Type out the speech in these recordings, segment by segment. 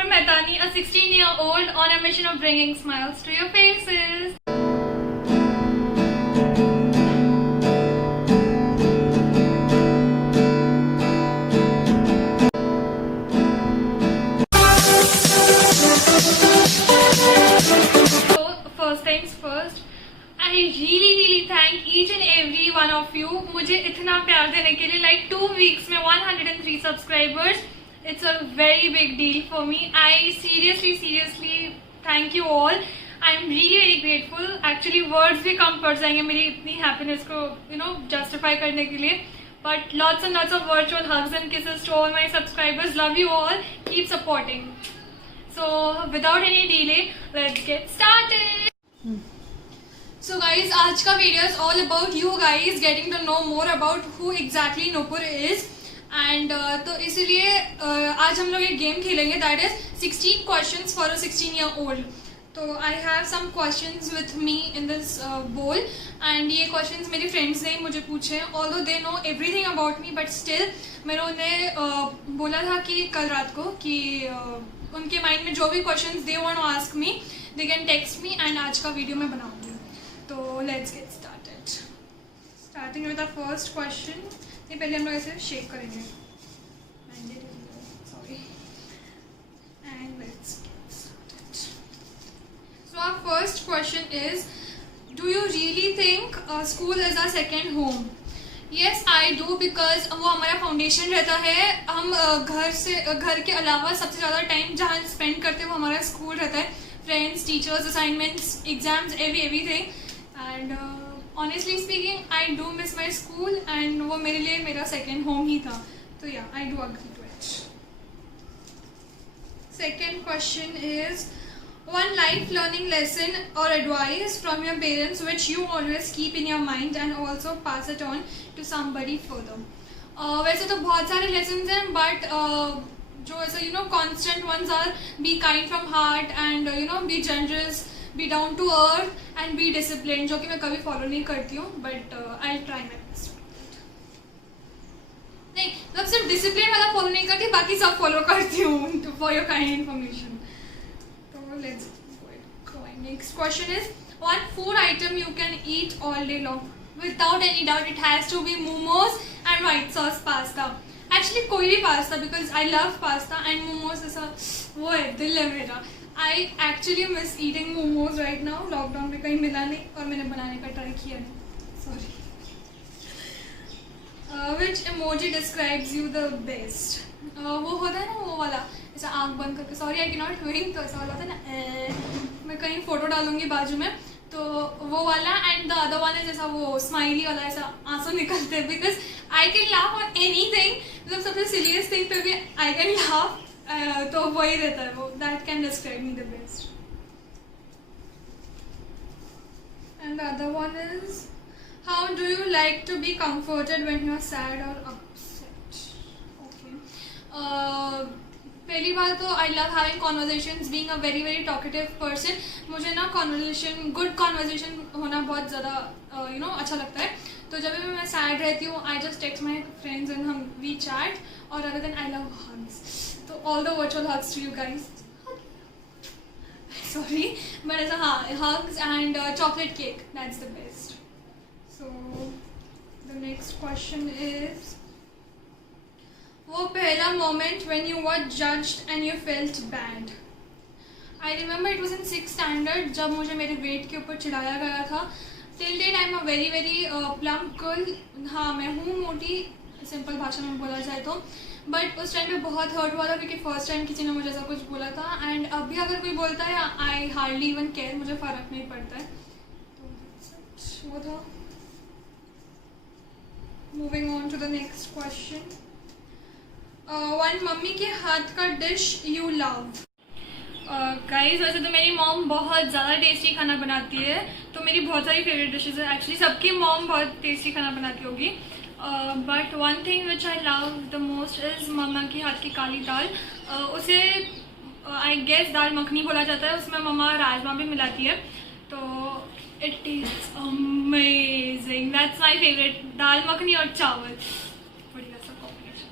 Nupur Mehtani, a 16-year-old on a mission of bringing smiles to your faces. So, first things first, I really thank each and every one of you मुझे इतना प्यार देने के लिए. Like 2 weeks में 103 subscribers. It's a very big deal for me. I seriously thank you all. I'm really grateful. Actually words भी कम पड़ जाएंगे मेरी इतनी happiness को justify करने के लिए. But lots and lots of virtual hugs and kisses to all my subscribers. Love you all. Keep supporting. So without any delay, let's get started. So guys, आज का video is all about you guys getting to know more about who exactly Nupur is. And तो इसीलिए आज हम लोग एक game खेलेंगे, that is 16 questions for a 16-year-old. तो I have some questions with me in this bowl and ये questions मेरे friends ने मुझे पूछे हैं. Although they know everything about me, but still मैंने उन्हें बोला था कि कल रात को कि उनके माइंड में जो भी questions they want to ask me, they can text me and आज का वीडियो मैं बनाऊंगी. तो let's get started. Starting with the first question. ये पहले हम लोग ऐसे शेक करेंगे. Sorry. And let's get started. So our first question is, do you really think school is our second home? Yes, I do, because वो हमारा foundation रहता है. हम घर के अलावा सबसे ज़्यादा टाइम जहाँ स्पेंड करते हैं वो हमारा स्कूल रहता है. Friends, teachers, assignments, exams, everything. And honestly speaking, I do miss my school and वो मेरे लिए मेरा second home ही था. तो yeah, I do agree to it. Second question is, one life learning lesson or advice from your parents which you always keep in your mind and also pass it on to somebody further. वैसे तो बहुत सारे lessons हैं, but जो ऐसा constant ones are be kind from heart and be generous, be down to earth and be disciplined, जो कि मैं कभी follow नहीं करती हूँ, but I'll try my best. नहीं, मतलब सिर्फ discipline वाला follow नहीं करती, बाकी सब follow करती हूँ for your kind information. तो let's go. Next question is, one food item you can eat all day long. Without any doubt, it has to be momos and white sauce pasta. Actually कोई भी pasta, because I love pasta and momos ऐसा वो है, दिल है मेरा. I actually miss eating momos right now. Lockdown में कहीं मिला नहीं और मैंने बनाने का ट्राई किया नहीं. Sorry. Which emoji describes you the best? वो होता है ना वो वाला ऐसा आँख बंद करके, sorry I cannot wink, तो ऐसा वाला होता है ना. मैं कहीं फोटो डालूंगी बाजू में, तो वो वाला. And the other one is ऐसा वो smiley वाला, ऐसा आंसू निकलते हैं, because I can laugh on anything. मतलब सबसे silliest thing पे भी I can laugh. तो वही रहता है वो. That can describe me the best. And the other one is, how do you like to be comforted when you are sad or upset? Okay. पहली बात तो I love having conversations, being a very talkative person. मुझे ना good conversation होना बहुत ज़्यादा अच्छा लगता है. तो जब भी मैं sad रहती हूँ, I just text my friends and we chat. और other than I love hugs. So all the virtual hugs to you guys. Sorry, but as hugs and chocolate cake, that's the best. So the next question is, वो पहला moment when you were judged and you felt bad. I remember it was in 6th standard जब मुझे मेरे weight के ऊपर चिढ़ाया गया था. Till date I'm a very plump girl. हाँ, मैं हूँ मोटी, सिंपल भाषा में बोला जाए तो. बट उस टाइम पे बहुत हर्ट हुआ था क्योंकि फर्स्ट टाइम किसी ने मुझे ऐसा कुछ बोला था. एंड अभी अगर कोई बोलता है, आई हार्डली इवन केयर, मुझे फ़र्क नहीं पड़ता है. तो वो था. Moving on to the next question. One मम्मी के हाथ का डिश यू लव. गाइज, वैसे तो मेरी मॉम बहुत ज़्यादा टेस्टी खाना बनाती है, तो मेरी बहुत सारी फेवरेट डिशेज है. एक्चुअली सबकी मॉम बहुत टेस्टी खाना बनाती होगी. But one thing which I love the most is मम्मा की हाथ की काली दाल. उसे आई गेस दाल मखनी बोला जाता है. उसमें मम्मा राजमा भी मिलाती है, तो it tastes amazing. That's my favourite, dal makhani और चावल. बढ़िया सा combination.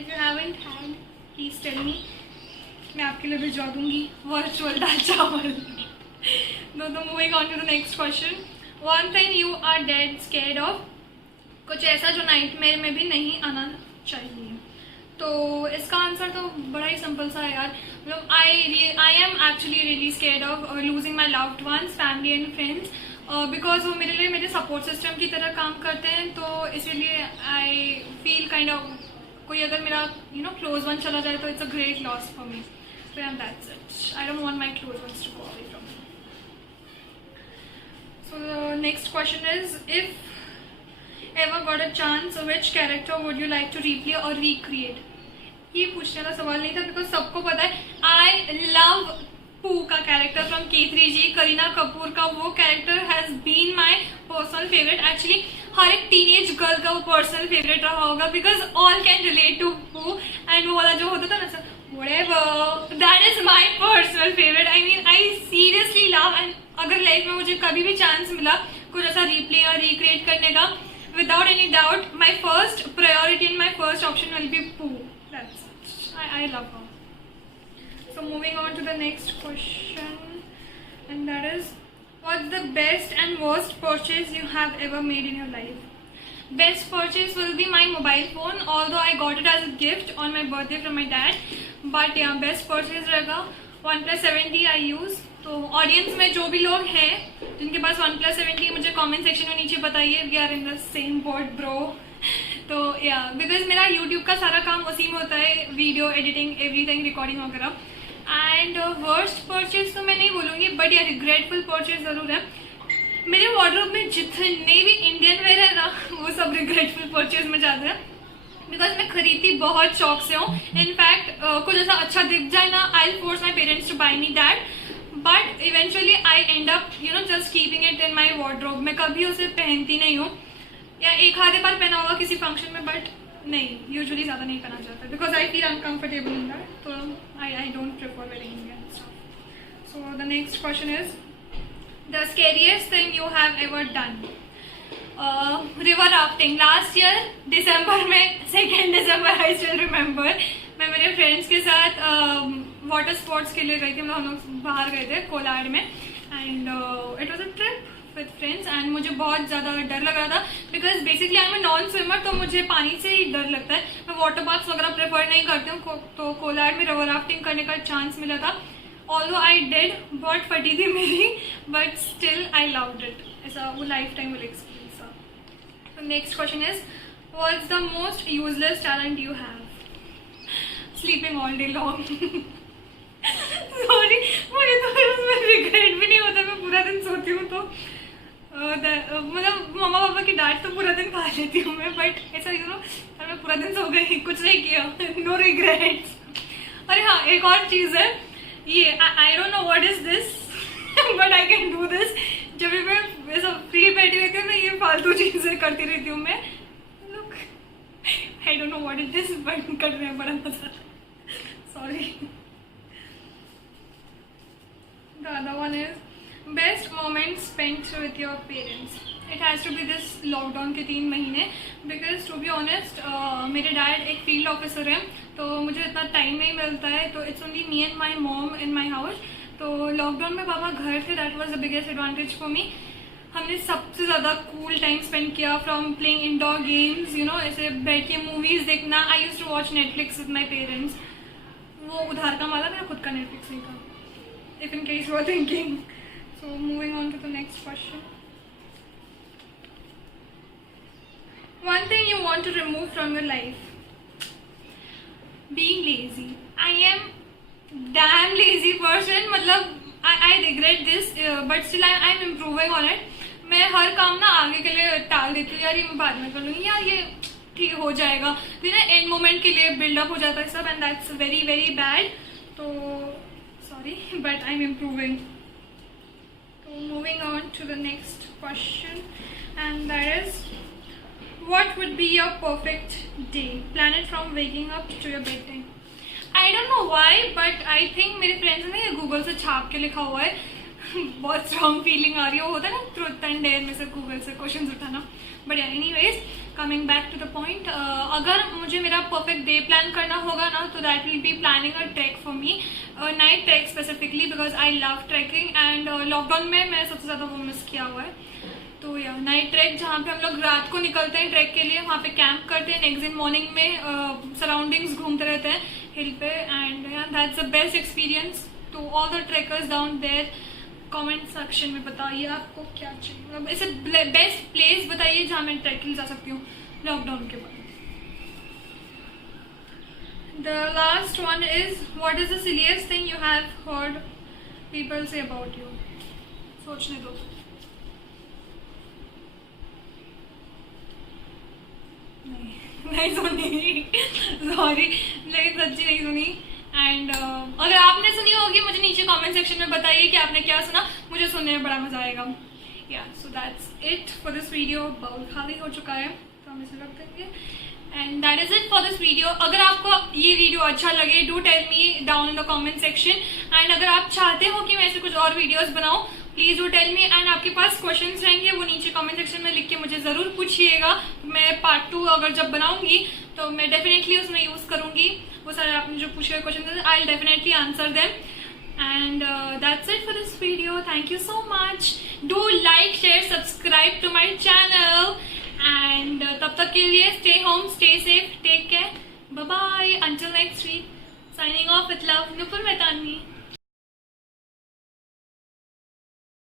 If you haven't had, please tell me. मैं आपके लिए भिजवा दूंगी वर्चुअल दाल चावल। No, moving on to the next question. One thing you are dead scared of. कुछ ऐसा जो नाइटमेयर में भी नहीं आना चाहिए। तो इसका आंसर तो बड़ा ही सिंपल सा है यार। मतलब I am actually really scared of losing my loved ones, family and friends, because वो मेरे लिए मेरे सपोर्ट सिस्टम की तरह काम करते हैं। तो इसीलिए आई फील काइंड ऑफ कोई अगर मेरा क्लोज वन चला जाए तो it's a great loss for me. So yeah, that's it. I don't want my close ones to go away from me. So the next question is, if ever got a chance, which character would you like to replay or recreate? ये पूछने वाला सवाल नहीं था, because सबको पता है I love पू का character from K3G, Kareena Kapoor का वो character has been my personal favourite. Actually हर एक टीनेज गर्ल का वो पर्सनल फेवरेट रहा होगा, because all can relate to Poo. And वो वाला जो होता था ना sir, whatever, that is my personal favorite. I mean, I seriously love, and अगर लाइफ में मुझे कभी भी चांस मिला कुछ ऐसा रिप्ले या रिक्रिएट करने का, without any doubt, my first priority and my first option will be Pooh. That's it. I love her. So moving on to the next question, and that is, what's the best and worst purchase you have ever made in your life? Best purchase will be my mobile phone, although I got it as a gift on my birthday from my dad. But yeah, best purchase रहेगा OnePlus 7T I use. तो audience में जो भी लोग हैं जिनके पास OnePlus 7T, मुझे comment section में नीचे बताइए, we are in the same boat bro. तो या बिकॉज मेरा यूट्यूब का सारा काम उसी में होता है, वीडियो एडिटिंग, एवरीथिंग, रिकॉर्डिंग वगैरह। एंड वर्स्ट परचेज तो मैं नहीं बोलूँगी, बट या रिग्रेटफुल परचेज ज़रूर है। मेरे वार्डरोब में जितने भी इंडियन वेयर है ना, वो सब रिग्रेटफुल परचेज में जाते हैं, बिकॉज मैं खरीदती बहुत शौक से हूँ। इनफैक्ट कुछ ऐसा अच्छा दिख जाए ना, I force my parents to buy me that, but eventually I end up just keeping it in my wardrobe. मैं कभी उसे पहनती नहीं हूँ, या एक आधे बार पहना होगा किसी फंक्शन में, बट नहीं, यूजुअली ज़्यादा नहीं पहना जाता, because I feel uncomfortable in that. तो I don't prefer wearing it. So the next question is, the scariest thing you have ever done? River rafting. Last year दिसंबर में, 2 दिसंबर, आई स्टिल रिमेंबर, मैं मेरे friends के साथ water sports के लिए गई थी। हम लोग बाहर गए थे कोलाड में, and it was a trip with friends. And मुझे बहुत ज़्यादा डर लग रहा था, because basically I am a non swimmer, तो मुझे पानी से ही डर लगता है। मैं वाटर पार्क्स वगैरह प्रेफर नहीं करती हूँ। तो कोलाड में रिवर राफ्टिंग करने का चांस मिला था, ऑल्दो आई डिड, बहुत फटी थी मेरी, but still I loved it. ऐसा वो लाइफ टाइम वाला एक्सपीरियंस था। तो next question is, what's the most useless talent you have? Sleeping all day long. Sorry, मुझे तो उसमें रिग्रेट भी नहीं होता, मैं पूरा दिन सोती हूँ। तो मतलब मम्मा पापा की डांट तो पूरा दिन खा लेती हूँ मैं, बट ऐसा मैं पूरा दिन सो गई, कुछ नहीं किया, नो रिग्रेट्स। अरे हाँ, एक और चीज़ है, ये आई don't know what is this, but I can do this. जब भी मैं ऐसा फ्री बैठी रहती हूँ ना, ये फालतू चीजें करती रहती हूँ मैं। Look, I don't know what is this, but कर रहे हैं, बड़ा मजा। Sorry. The other one is best moment spent with your parents. It has to be this lockdown के 3 महीने, बिकॉज टू बी ऑनेस्ट मेरे डैड एक फील्ड ऑफिसर हैं, तो मुझे इतना टाइम नहीं मिलता है। तो it's only me and my mom in my house. तो लॉकडाउन में पापा घर थे, that was the biggest advantage for me. हमने सबसे ज़्यादा कूल टाइम स्पेंड किया, फ्रॉम प्लेइंग इंडोर गेम्स, ऐसे बैठ के मूवीज़ देखना। I used to watch Netflix with my parents. वो उधार का माला, मेरा खुद का नेटफ्लिक्स नहीं था, if in case you are thinking. So moving on to the next question, one thing you want to remove from your life? Being lazy. I am damn lazy person. मतलब I regret this, but still I'm improving on it. मैं हर काम ना आगे के लिए टाल देती हूँ, यार ये मैं बाद में कर लूँगी, यार ये ठीक हो जाएगा, फिर ना एंड मोमेंट के लिए बिल्डअप हो जाता है सब, and that's very very bad. तो sorry, but I am improving. तो moving on to the next question, and that is, what would be your perfect day? Plan it from waking up to your bedtime. I don't know why, but I think मेरे friends ने ये Google से छाप के लिखा हुआ है। बहुत स्ट्रॉन्ग फीलिंग आ रही है, वो होता है ना ट्रुथ एंड डेयर में से गूगल से क्वेश्चंस उठाना। But anyways, coming back to the point, अगर मुझे मेरा परफेक्ट डे प्लान करना होगा ना, तो that will be planning a trek for me, night trek specifically, because I love trekking and lockdown में मैं सबसे ज़्यादा वो मिस किया हुआ है। तो या नाइट ट्रैक जहाँ पे हम लोग रात को निकलते हैं ट्रैक के लिए, वहाँ पे कैंप करते हैं, नेक्स्ट दिन मॉर्निंग में सराउंडिंग्स घूमते रहते हैं हिल पे, and that's the best experience. To all the trekkers down there, comment section में बताइए आपको क्या चाहिए, मतलब ऐसे बेस्ट प्लेस बताइए जहाँ मैं ट्रैकिंग जा सकती हूँ लॉकडाउन के बाद। The last one is, what is the silliest thing you have heard people से अबाउट यू? सोचने दो। नहीं सुनी, सॉरी, लेकिन सच्ची नहीं सुनी। एंड अगर आपने सुनी होगी मुझे नीचे कमेंट सेक्शन में बताइए कि आपने क्या सुना, मुझे सुनने में बड़ा मजा आएगा। Yeah so that's it for this video. Bowl खाली हो चुका है तो हम इसे रख देंगे, and that is it for this video. अगर आपको ये वीडियो अच्छा लगे, do tell me down in the comment section, and अगर आप चाहते हो कि मैं ऐसे कुछ और वीडियोस बनाऊं, please do tell me, and आपके पास क्वेश्चंस रहेंगे वो नीचे कमेंट सेक्शन में लिख के मुझे जरूर पूछिएगा। मैं पार्ट 2 अगर जब बनाऊंगी तो मैं डेफिनेटली उसमें यूज करूंगी वो सारे आपने जो पूछे हुए question, I will definitely answer them. And that's it for this video. Thank you so much. Do like, share, subscribe to my channel, and तब तक के लिए stay home, stay safe, take care, bye bye, until next week, signing off with love, Nupur Mehtani.